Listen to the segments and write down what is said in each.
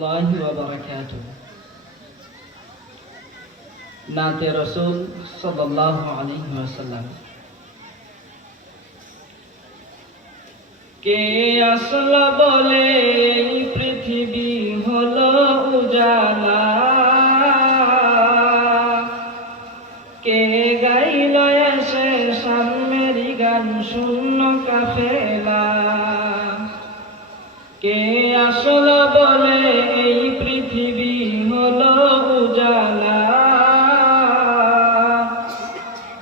الله وبركاته নাতে রসুল সাল্লাল্লাহু আলাইহি ওয়াসাল্লাম কে আসল বলে এই পৃথিবী হলো উজালা আসল বলে, এই পৃথিবী হলো উজালা।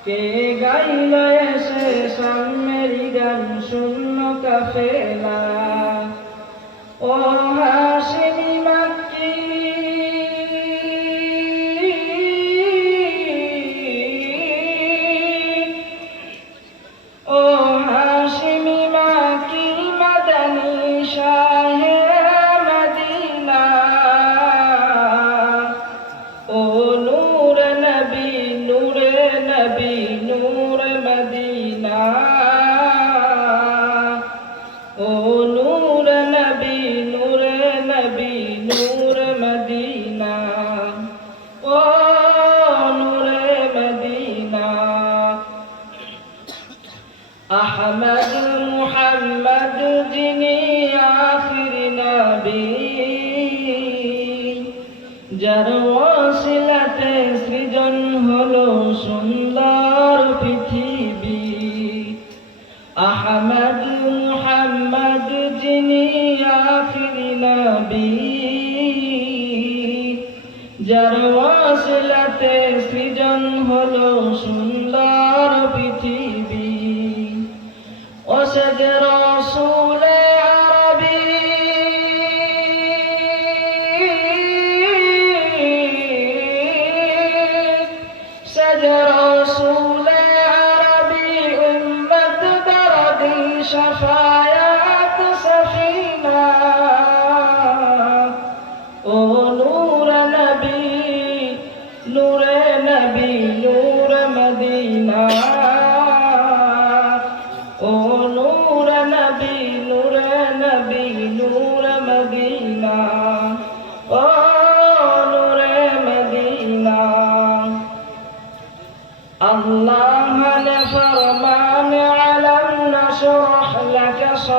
কে গাইল এসে সামনের গান শূন্য কাফেলা। ও হাসিনি যার ওয়াসলাতে সৃজন হলো সুন্দর পৃথিবী। ও সে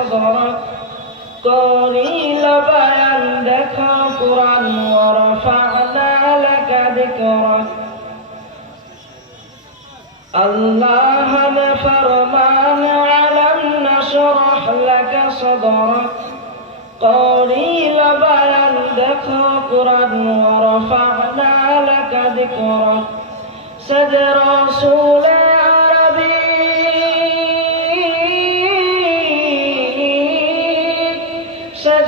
لك صدرك قليل بيان دك قرآن ورفعنا لك ذكرك الله فرمان علم نشرح لك صدرك قليل بيان دك قرآن ورفعنا لك ذكرك سد رسول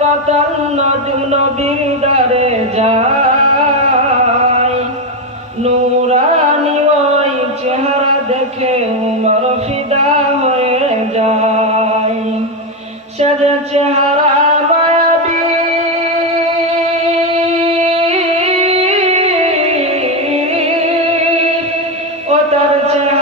কতল নবীর দরে যায়। নুরানি ওই চেহারা দেখে উমর ফিদা হয়ে যায়। সদ চেহারা মায়াবী। ও তার চেহারা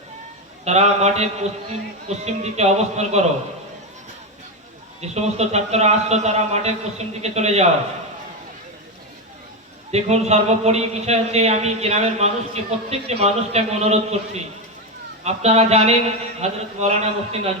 তারা মাঠের পশ্চিম পশ্চিম দিকে অবস্থান করো। যে সমস্ত ছাত্ররা আসছো, তারা মাঠের পশ্চিম দিকে চলে যাও। দেখুন, সর্বোপরি বিষয় হচ্ছে, আমি গ্রামের মানুষকে, প্রত্যেকটি মানুষকে আমি অনুরোধ করছি। আপনারা জানেন হজরত মৌলানা নাজমুল